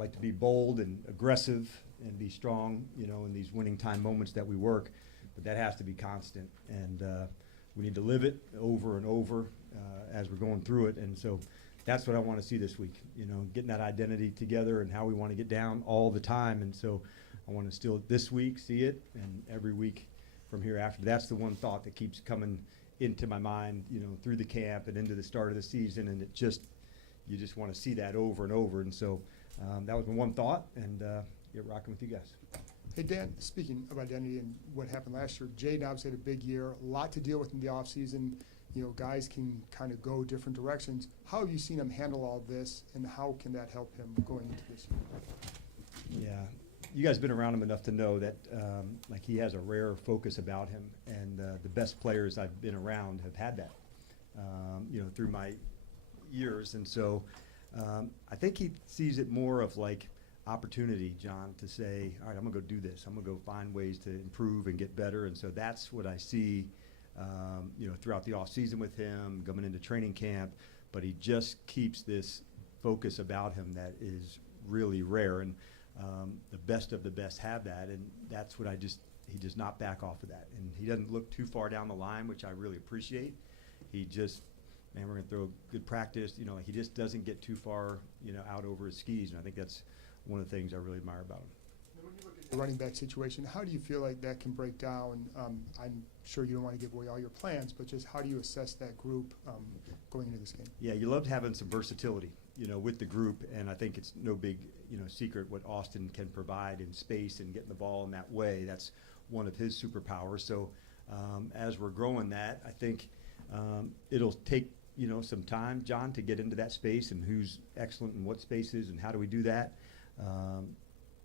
like to be bold and aggressive and be strong, in these winning time moments that we work, but that has to be constant. And we need to live it over and over as we're going through it. And so that's what I want to see this week, getting that identity together and how we want to get down all the time. And so I want to still this week see it, and every week from here after. That's the one thought that keeps coming into my mind, through the camp and into the start of the season. And you just want to see that over and over. And so that was my one thought, and get rocking with you guys. Hey, Dan, speaking of identity and what happened last year, Jaden obviously had a big year, a lot to deal with in the offseason. Guys can kind of go different directions. How have you seen him handle all this, and how can that help him going into this year? Yeah, you guys have been around him enough to know that he has a rare focus about him, and the best players I've been around have had that, through my years. And so I think he sees it more of like opportunity, John, to say, all right, I'm gonna go do this. I'm gonna go find ways to improve and get better. And so that's what I see, throughout the off season with him, coming into training camp. But he just keeps this focus about him that is really rare. And the best of the best have that. And that's what he does not back off of that. And he doesn't look too far down the line, which I really appreciate. He just, man, we're gonna throw good practice. He just doesn't get too far, out over his skis. And I think that's one of the things I really admire about him. When you look at the running back situation, how do you feel like that can break down? I'm sure you don't want to give away all your plans, but just how do you assess that group going into this game? Yeah, you loved having some versatility, with the group, and I think it's no big, secret what Austin can provide in space and getting the ball in that way. That's one of his superpowers. So as we're growing that, I think it'll take, some time, John, to get into that space and who's excellent in what spaces and how do we do that.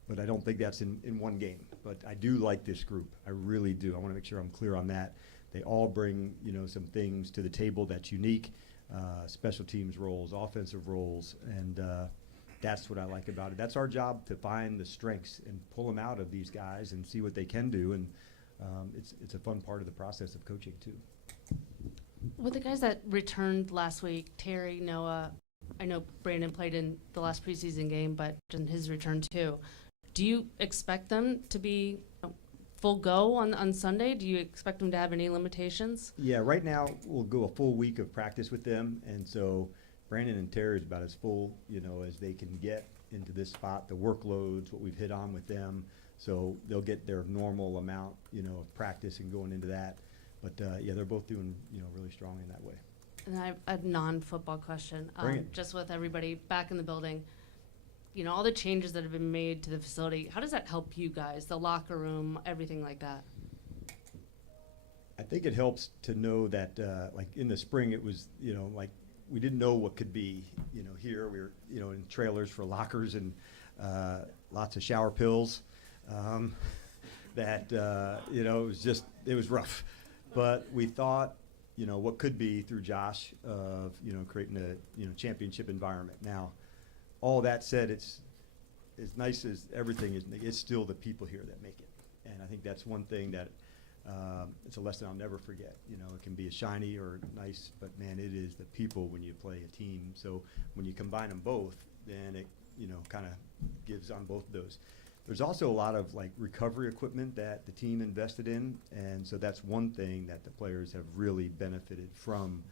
But I don't think that's in one game. But I do like this group. I really do. I want to make sure I'm clear on that. They all bring, some things to the table that's unique, special teams roles, offensive roles, and that's what I like about it. That's our job, to find the strengths and pull them out of these guys and see what they can do. And it's a fun part of the process of coaching too. With the guys that returned last week, Terry, Noah, I know Brandon played in the last preseason game, but in his return too. Do you expect them to be full go on Sunday? Do you expect them to have any limitations? Yeah, right now we'll go a full week of practice with them, and so Brandon and Terry is about as full, as they can get into this spot. The workloads, what we've hit on with them, so they'll get their normal amount, of practice and going into that. But yeah, they're both doing, really strong in that way. And I have a non-football question. Bring it. Just with everybody back in the building, all the changes that have been made to the facility, how does that help you guys, the locker room, everything like that? I think it helps to know that, in the spring, it was, we didn't know what could be, here. We were, in trailers for lockers and lots of shower pills. It was rough. But we thought, what could be through Josh of, creating a, championship environment. Now, all that said, it's as nice as everything is, it's still the people here that make it. And I think that's one thing that it's a lesson I'll never forget. It can be a shiny or nice, but man, it is the people when you play a team. So when you combine them both, then it, kind of gives on both of those. There's also a lot of recovery equipment that the team invested in, and so that's one thing that the players have really benefited from.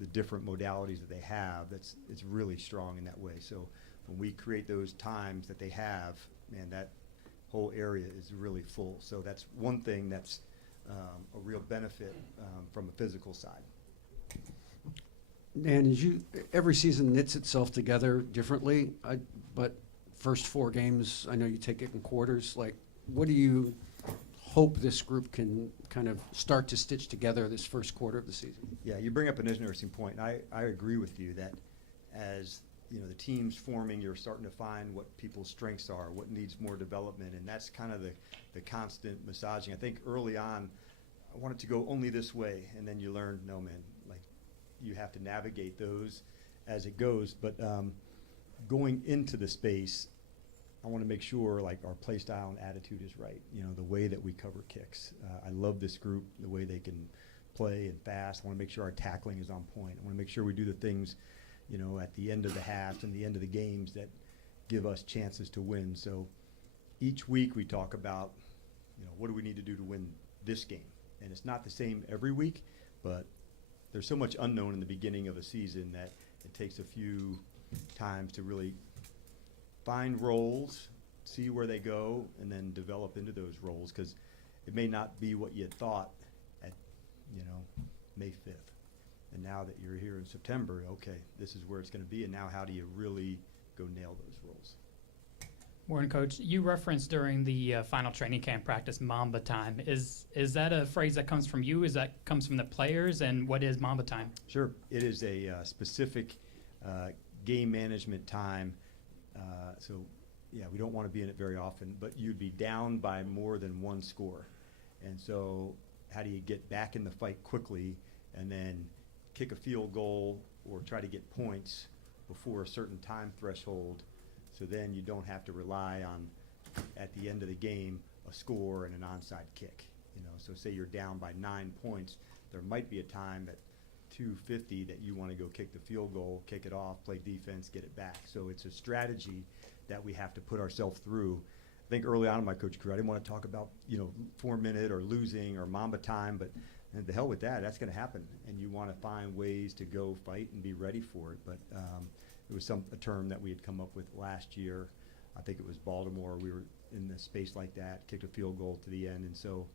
The different modalities that they have, it's really strong in that way. So when we create those times that they have, man, that whole area is really full. So that's one thing that's a real benefit from a physical side. And every season knits itself together differently, but first 4 games, I know you take it in quarters. What do you hope this group can kind of start to stitch together this first quarter of the season? Yeah, you bring up an interesting point. I agree with you that as the team's forming, you're starting to find what people's strengths are, what needs more development, and that's kind of the constant massaging. I think early on, I wanted to go only this way, and then you learn, no, man, you have to navigate those as it goes. But going into the space, I want to make sure our play style and attitude is right. The way that we cover kicks. I love this group, the way they can play and fast. I want to make sure our tackling is on point. I want to make sure we do the things, at the end of the half and the end of the games that give us chances to win. So each week we talk about, what do we need to do to win this game? And it's not the same every week, but there's so much unknown in the beginning of a season that it takes a few times to really find roles, see where they go, and then develop into those roles, because it may not be what you had thought at, May 5th. And now that you're here in September, okay, this is where it's going to be, and now how do you really go nail those roles? Warren, Coach, you referenced during the final training camp practice Mamba time. Is that a phrase that comes from you? Is that comes from the players? And what is Mamba time? Sure. It is a specific game management time. So, yeah, we don't want to be in it very often, but you'd be down by more than one score. And so how do you get back in the fight quickly and then kick a field goal or try to get points before a certain time threshold, so then you don't have to rely on, at the end of the game, a score and an onside kick. So say you're down by 9 points, there might be a time at 2:50 that you want to go kick the field goal, kick it off, play defense, get it back. So it's a strategy that we have to put ourselves through. I think early on in my coach career, I didn't want to talk about, 4-minute or losing or Mamba time, but and the hell with that, that's going to happen. And you want to find ways to go fight and be ready for it. But it was a term that we had come up with last year. I think it was Baltimore. We were in the space like that, kicked a field goal to the end. And so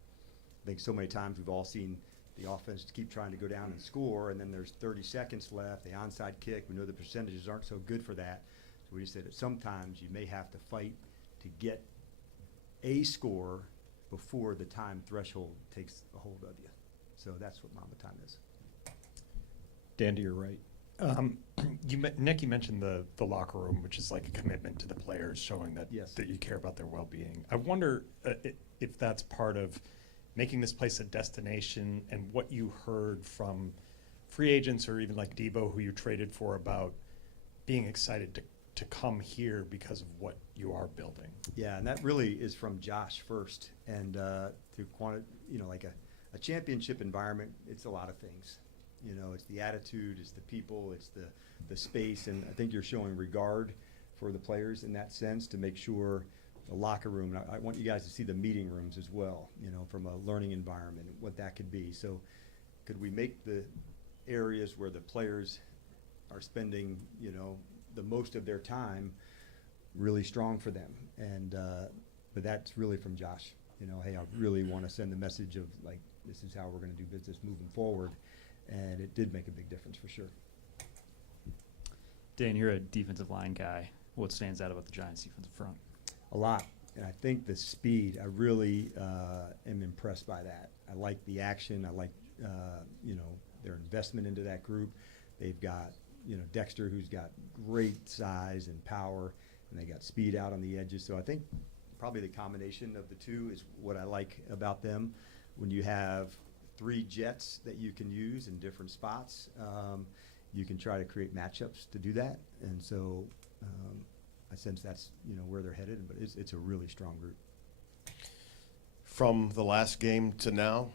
I think so many times we've all seen the offense keep trying to go down and score, and then there's 30 seconds left, the onside kick. We know the percentages aren't so good for that. So we just said that sometimes you may have to fight to get a score before the time threshold takes a hold of you. So that's what Mamba time is. Dan, to your right. Nick, you mentioned the locker room, which is like a commitment to the players, showing that Yes. that you care about their well-being. I wonder if that's part of making this place a destination, and what you heard from free agents or even like Debo, who you traded for, about being excited to come here because of what you are building. Yeah, and that really is from Josh first. And like a championship environment, it's a lot of things. It's the attitude, it's the people, it's the space, and I think you're showing regard for the players in that sense to make sure the locker room, and I want you guys to see the meeting rooms as well, from a learning environment, what that could be. So could we make the areas where the players are spending, the most of their time really strong for them? And but that's really from Josh. Hey, I really want to send the message of, like, this is how we're going to do business moving forward. And it did make a big difference for sure. Dan, you're a defensive line guy. What stands out about the Giants' defensive front? A lot. And I think the speed, I really am impressed by that. I like the action. I like, their investment into that group. They've got, Dexter, who's got great size and power, and they got speed out on the edges. So I think probably the combination of the two is what I like about them. When you have 3 jets that you can use in different spots, you can try to create matchups to do that. And so I sense that's where they're headed, but it's a really strong group. From the last game to now,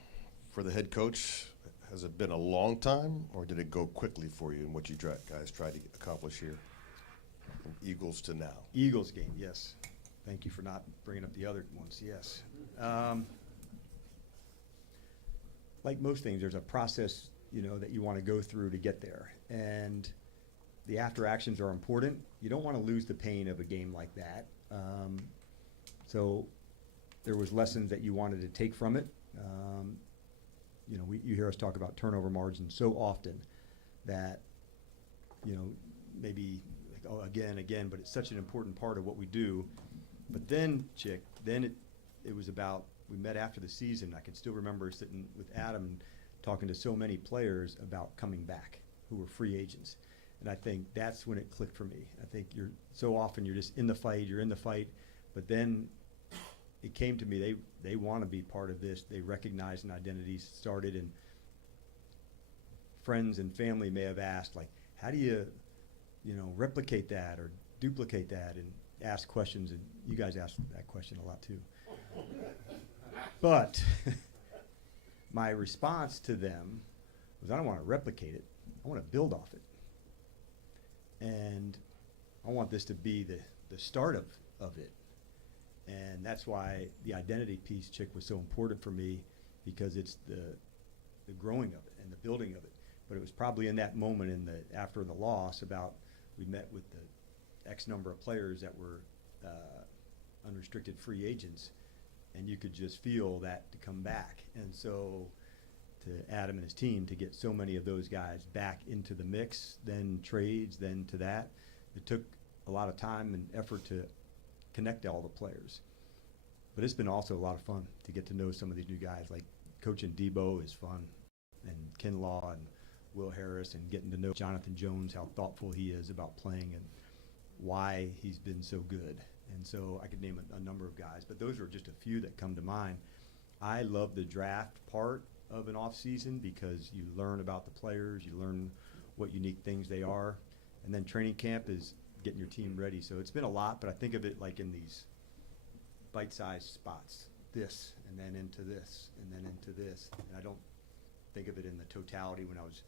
for the head coach, has it been a long time, or did it go quickly for you in what you guys tried to accomplish here? From Eagles to now. Eagles game, yes. Thank you for not bringing up the other ones, yes. Like most things, there's a process, that you want to go through to get there. And the after actions are important. You don't want to lose the pain of a game like that. So there was lessons that you wanted to take from it. You hear us talk about turnover margin so often that, maybe like, oh, again, but it's such an important part of what we do. But then it was about, we met after the season. I can still remember sitting with Adam and talking to so many players about coming back who were free agents. And I think that's when it clicked for me. I think you're just in the fight, but then it came to me, they want to be part of this. They recognize an identity started, and friends and family may have asked, like, how do you, replicate that or duplicate that, and ask questions. And you guys ask that question a lot too. But my response to them was, I don't want to replicate it. I want to build off it. And I want this to be the start of it. And that's why the identity piece, Chick, was so important for me, because it's the growing of it and the building of it. But it was probably in that moment after the loss we met with the X number of players that were unrestricted free agents, and you could just feel that to come back. And so to Adam and his team to get so many of those guys back into the mix, then trades, then to that, it took a lot of time and effort to connect all the players. But it's been also a lot of fun to get to know some of these new guys. Like coaching Debo is fun, and Ken Law and Will Harris, and getting to know Jonathan Jones, how thoughtful he is about playing and why he's been so good. And so I could name a number of guys, but those are just a few that come to mind. I love the draft part of an off season because you learn about the players, you learn what unique things they are, and then training camp is getting your team ready. So it's been a lot, but I think of it like in these bite-sized spots, this, and then into this, and then into this. And I don't think of it in the totality. When I was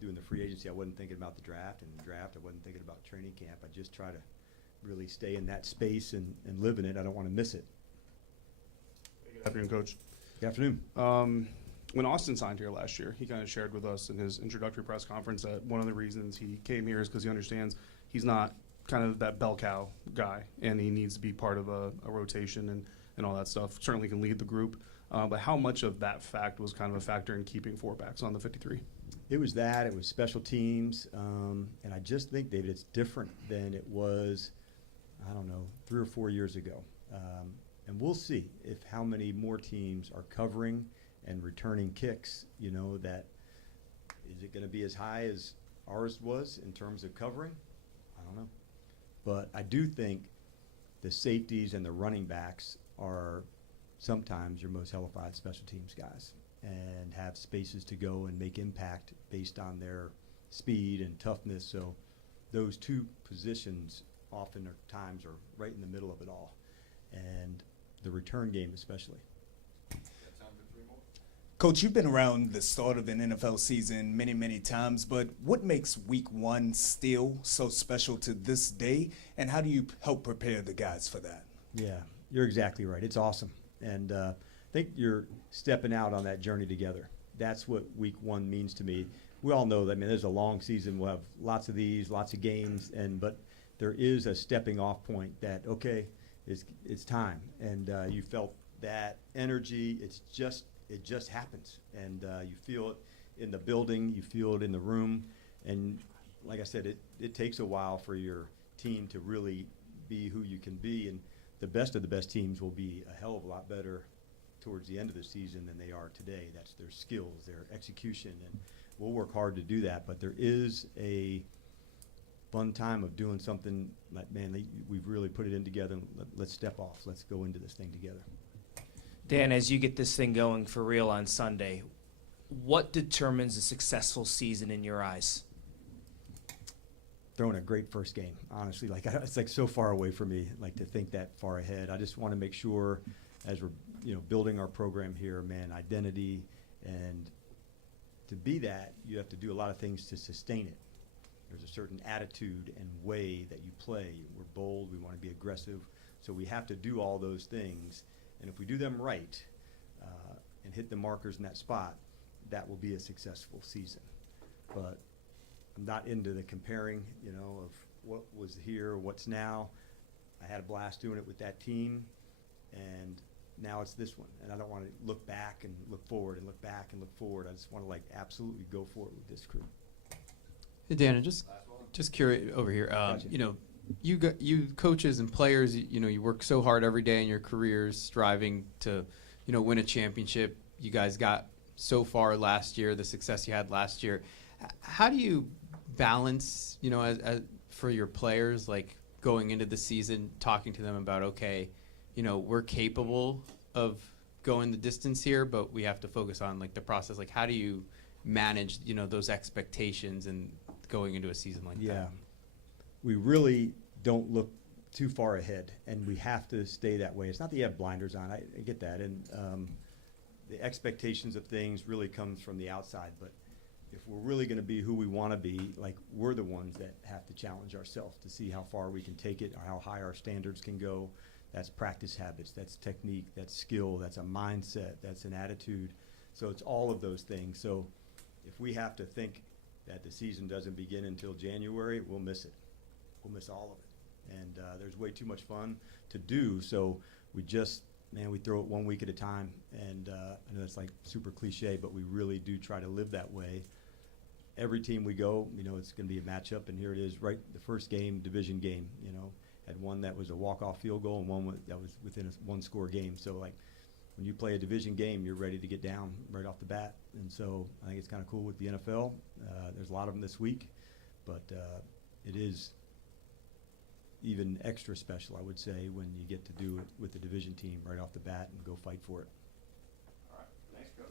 doing the free agency, I wasn't thinking about the draft, and the draft, I wasn't thinking about training camp. I just try to really stay in that space and live in it. I don't want to miss it. Good afternoon, Coach. Good afternoon. When Austin signed here last year, he kind of shared with us in his introductory press conference that one of the reasons he came here is because he understands he's not kind of that bell cow guy, and he needs to be part of a rotation and all that stuff. Certainly can lead the group. But how much of that fact was kind of a factor in keeping 4 backs on the 53? It was that. It was special teams. And I just think, David, it's different than it was, I don't know, 3 or 4 years ago. And we'll see if how many more teams are covering and returning kicks. You know, that is it going to be as high as ours was in terms of covering? I don't know. But I do think the safeties and the running backs are sometimes your most hellified special teams guys, and have spaces to go and make impact based on their speed and toughness. So those two positions often are times are right in the middle of it all, and the return game especially. Coach, you've been around the start of an NFL season many, many times, but what makes week 1 still so special to this day, and how do you help prepare the guys for that? Yeah, you're exactly right. It's awesome. And I think you're stepping out on that journey together. That's what week 1 means to me. We all know that, I mean, there's a long season. We'll have lots of these, lots of games, but there is a stepping off point that, okay, it's time. And you felt that energy. It just happens. And you feel it in the building. You feel it in the room. And like I said, it takes a while for your team to really be who you can be. And the best of the best teams will be a hell of a lot better towards the end of the season than they are today. That's their skills, their execution, and we'll work hard to do that. But there is a fun time of doing something like, man, we've really put it in together. Let's step off. Let's go into this thing together. Dan, as you get this thing going for real on Sunday, what determines a successful season in your eyes? Throwing a great first game, honestly. Like, it's like so far away from me, like, to think that far ahead. I just want to make sure, as we're building our program here, man, identity, and to be that, you have to do a lot of things to sustain it. There's a certain attitude and way that you play. We're bold. We want to be aggressive. So we have to do all those things. And if we do them right and hit the markers in that spot, that will be a successful season. But I'm not into the comparing, of what was here, what's now. I had a blast doing it with that team, and now it's this one. And I don't want to look back and look forward and look back and look forward. I just want to absolutely go for it with this crew. Hey, Dan, and just curious over here. Gotcha. You coaches and players, you work so hard every day in your careers, striving to, win a championship. You guys got so far last year, the success you had last year. How do you balance, as for your players, like going into the season, talking to them about, okay, we're capable of going the distance here, but we have to focus on the process. Like, how do you manage, those expectations and going into a season like that? Yeah. We really don't look too far ahead, and we have to stay that way. It's not that you have blinders on. I get that. And the expectations of things really comes from the outside, but if we're really gonna be who we wanna be, like, we're the ones that have to challenge ourselves to see how far we can take it, or how high our standards can go. That's practice habits, that's technique, that's skill, that's a mindset, that's an attitude. So it's all of those things. So if we have to think that the season doesn't begin until January, we'll miss it. We'll miss all of it. And there's way too much fun to do, so we just, man, we throw it 1 week at a time. And I know that's like super cliche, but we really do try to live that way. Every team we go, you know, it's gonna be a matchup, and here it is, right, the first game, division game, you know. Had one that was a walk-off field goal and one that was within a one-score game. So, like, when you play a division game, you're ready to get down right off the bat. And so I think it's kind of cool with the NFL. There's a lot of them this week, but it is even extra special, I would say, when you get to do it with the division team right off the bat and go fight for it.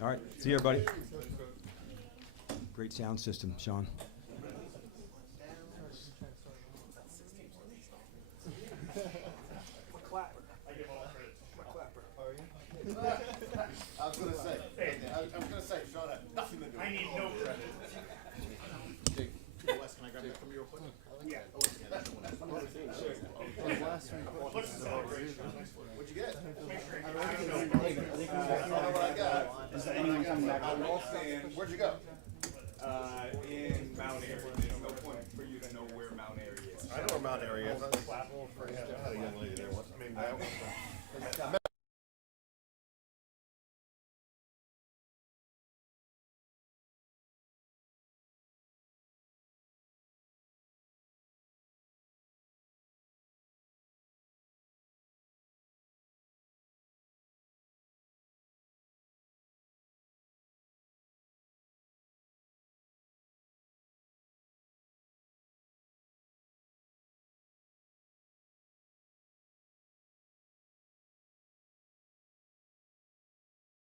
All right, see you, everybody. Great sound system, Sean. I was gonna say, Sean had nothing to do with it. I need no credit. Wes, can I grab that from you real quick? Yeah. What'd you get? I don't know what I got. Is anyone coming back? Where'd you go? In Mount Airy. There's no point for you to know where Mount Airy is. I know where Mount Airy is. I had a young lady there once. I mean,